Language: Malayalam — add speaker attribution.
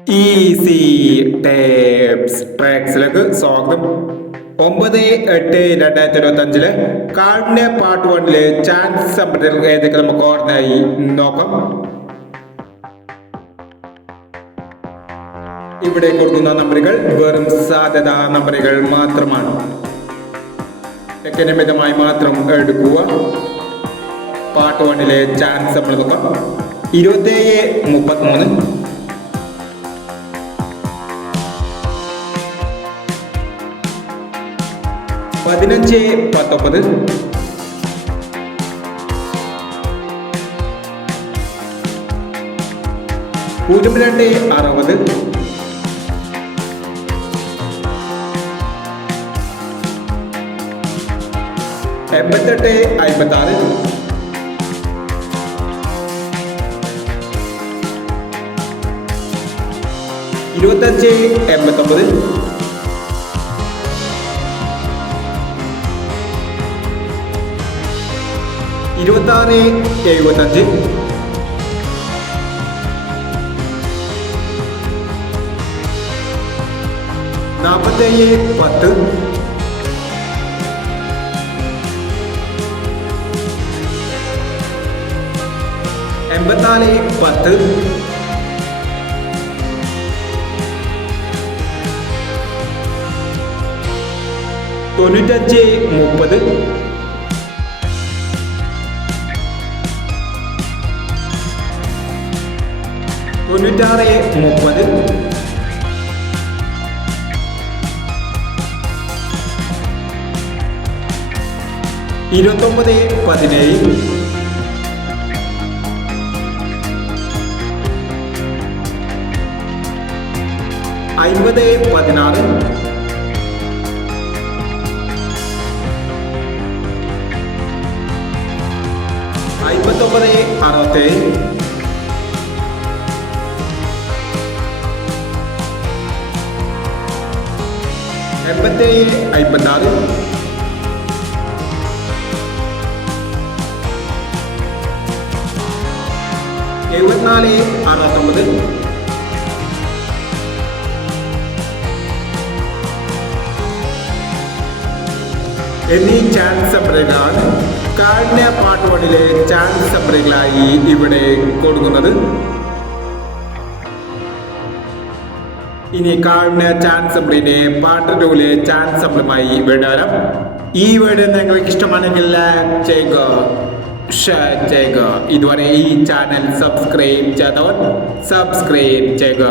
Speaker 1: ഈസി ടേപ്സ് ട്രാക്സിലേക്ക് സ്വാഗതം. ഒമ്പത് എട്ട് രണ്ടായിരത്തി ഇരുപത്തി അഞ്ചിൽ കാടിന്റെ പാർട്ട് വണ്ണിൽ ചാൻസ് ഏതൊക്കെ നമുക്ക് ഓർമ്മയായി? നോക്കാം. ഇവിടെ കൊടുക്കുന്ന നമ്പറുകൾ വെറും സാധ്യത നമ്പറുകൾ മാത്രമാണ്. മിതമായി മാത്രം എടുക്കുക. പാർട്ട് വണ്ണിലെ ചാൻസ് നമ്മൾ നോക്കാം. ഇരുപത്തേഴ് മുപ്പത്തിമൂന്ന്. പതിനഞ്ച് പത്തൊമ്പത്. പൂജ്യം രണ്ട് അറുപത്. എൺപത്തെട്ട് അമ്പത്തി ആറ് ഇരുപത്തഞ്ച് എൺപത്തൊമ്പത്. ഇരുപത്താറ് എഴുപത്തഞ്ച് നാൽപ്പത്തേഴ് പത്ത്. എൺപത്തിനാല് പത്ത്. തൊണ്ണൂറ്റഞ്ച് മുപ്പത്. തൊണ്ണൂറ്റാറ് മുപ്പത്. ഇരുപത്തൊമ്പത് പതിനേഴ്. അൻപത് പതിനാറ്. അൻപത്തൊമ്പത് അറുപത്തേഴ്. എൺപത്തേഴ് അമ്പത്താറ് എഴുപത്തിനാല് അറുപത്തൊമ്പത് എന്നീ ചാൻസ് സപ്പറേറ്റാണ് കാടിന്റെ പാട്ട് വണ്ണിലെ ചാൻസ് സപ്പറേറ്റിലായി ഇവിടെ കൊടുക്കുന്നത് ഇനി കാണുന്ന ചാൻസ് സപ്ലിന്റെ പാർട്ട് ടൂലെ ചാൻസ് സപ്ലുമായി വീണ്ടും ഈ വീഡിയോ നിങ്ങൾക്ക് ഇഷ്ടമാണെങ്കിൽ ലൈക്ക് ചെയ്യുക ഷെയർ ചെയ്യുക. ഇതുവരെ ഈ ചാനൽ സബ്സ്ക്രൈബ് ചെയ്തവർ സബ്സ്ക്രൈബ് ചെയ്യുക.